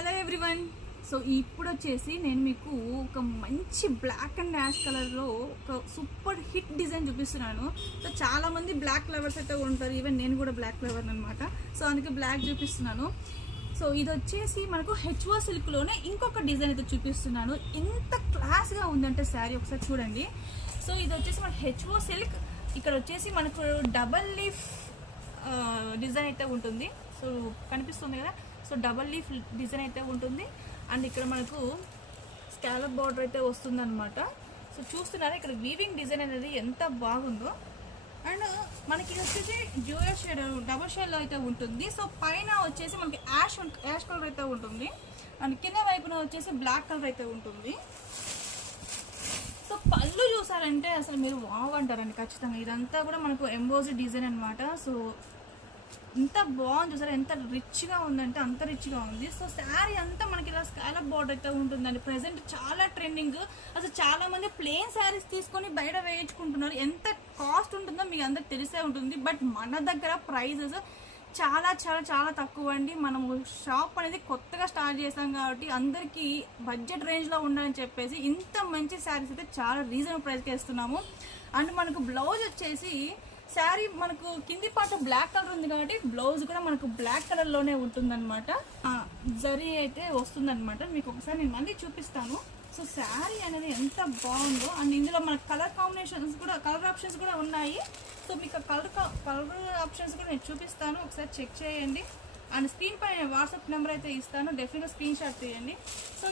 Hello everyone. So ఇప్పుడు వచ్చేసి నేను మీకు ఒక మంచి బ్లాక్ అండ్ యాష్ కలర్లో ఒక సూపర్ హిట్ డిజైన్ చూపిస్తున్నాను. సో చాలామంది బ్లాక్ ఫ్లవర్స్ అయితే ఉంటారు, ఈవెన్ నేను కూడా బ్లాక్ ఫ్లవర్ అనమాట. సో అందుకే బ్లాక్ చూపిస్తున్నాను. సో ఇది వచ్చేసి మనకు హెచ్ఓ సిల్క్లోనే ఇంకొక డిజైన్ అయితే చూపిస్తున్నాను. ఎంత క్లాస్గా ఉందంటే శారీ ఒకసారి చూడండి. సో ఇది వచ్చేసి మనకు హెచ్ఓ సిల్క్, ఇక్కడ వచ్చేసి మనకు డబల్ లీఫ్ డిజైన్ అయితే ఉంటుంది. సో కనిపిస్తుంది కదా. సో డబల్ లీఫ్ డిజైన్ అయితే ఉంటుంది అండ్ ఇక్కడ మనకు స్కాలప్ బార్డర్ అయితే వస్తుంది అనమాట. సో చూస్తున్నారా ఇక్కడ వీవింగ్ డిజైన్ అనేది ఎంత బాగుందో. అండ్ మనకి ఇది వచ్చేసి డ్యూయల్ షేడ్ డబల్ షేడ్లో అయితే ఉంటుంది. సో పైన వచ్చేసి మనకి యాష్ కలర్ అయితే ఉంటుంది అండ్ కింద వైపున వచ్చేసి బ్లాక్ కలర్ అయితే ఉంటుంది. సో పళ్ళు చూసారంటే అసలు మీరు వావ్ అంటారండి ఖచ్చితంగా. ఇదంతా కూడా మనకు ఎంబోజ్ డిజైన్ అనమాట. సో ఎంత బాగుంది చూసారా, ఎంత రిచ్గా ఉందంటే అంత రిచ్గా ఉంది. సో శారీ అంతా మనకి ఇలా స్కాలప్ బార్డర్ అయితే ఉంటుందండి. ప్రెసెంట్ చాలా ట్రెండింగ్. అసలు చాలా మంది ప్లెయిన్ శారీస్ తీసుకొని బయట వేయించుకుంటున్నారు. ఎంత కాస్ట్ ఉంటుందో మీకు అందరికి తెలిసే ఉంటుంది. బట్ మన దగ్గర ప్రైజెస్ చాలా చాలా చాలా తక్కువ అండి. మనము షాప్ అనేది కొత్తగా స్టార్ట్ చేసాం కాబట్టి అందరికీ బడ్జెట్ రేంజ్లో ఉండాలని చెప్పేసి ఇంత మంచి శారీస్ అయితే చాలా రీజనబుల్ ప్రైస్కి ఇస్తున్నాము. అండ్ మనకు బ్లౌజ్ వచ్చేసి శారీ మనకు కింది పార్ట్ బ్లాక్ కలర్ ఉంది కాబట్టి బ్లౌజ్ కూడా మనకు బ్లాక్ కలర్లోనే ఉంటుందన్నమాట. జరీ అయితే వస్తుందన్నమాట. మీకు ఒకసారి నేను మళ్ళీ చూపిస్తాను. సో శారీ అనేది ఎంత బాగుందో. అండ్ ఇందులో మనకు కలర్ కాంబినేషన్స్ కూడా, కలర్ ఆప్షన్స్ కూడా ఉన్నాయి. సో మీకు కలర్ ఆప్షన్స్ కూడా నేను చూపిస్తాను, ఒకసారి చెక్ చేయండి. అండ్ స్క్రీన్ పైన వాట్సాప్ నెంబర్ అయితే ఇస్తాను, డెఫినెట్గా స్క్రీన్ షాట్ తీయండి. సో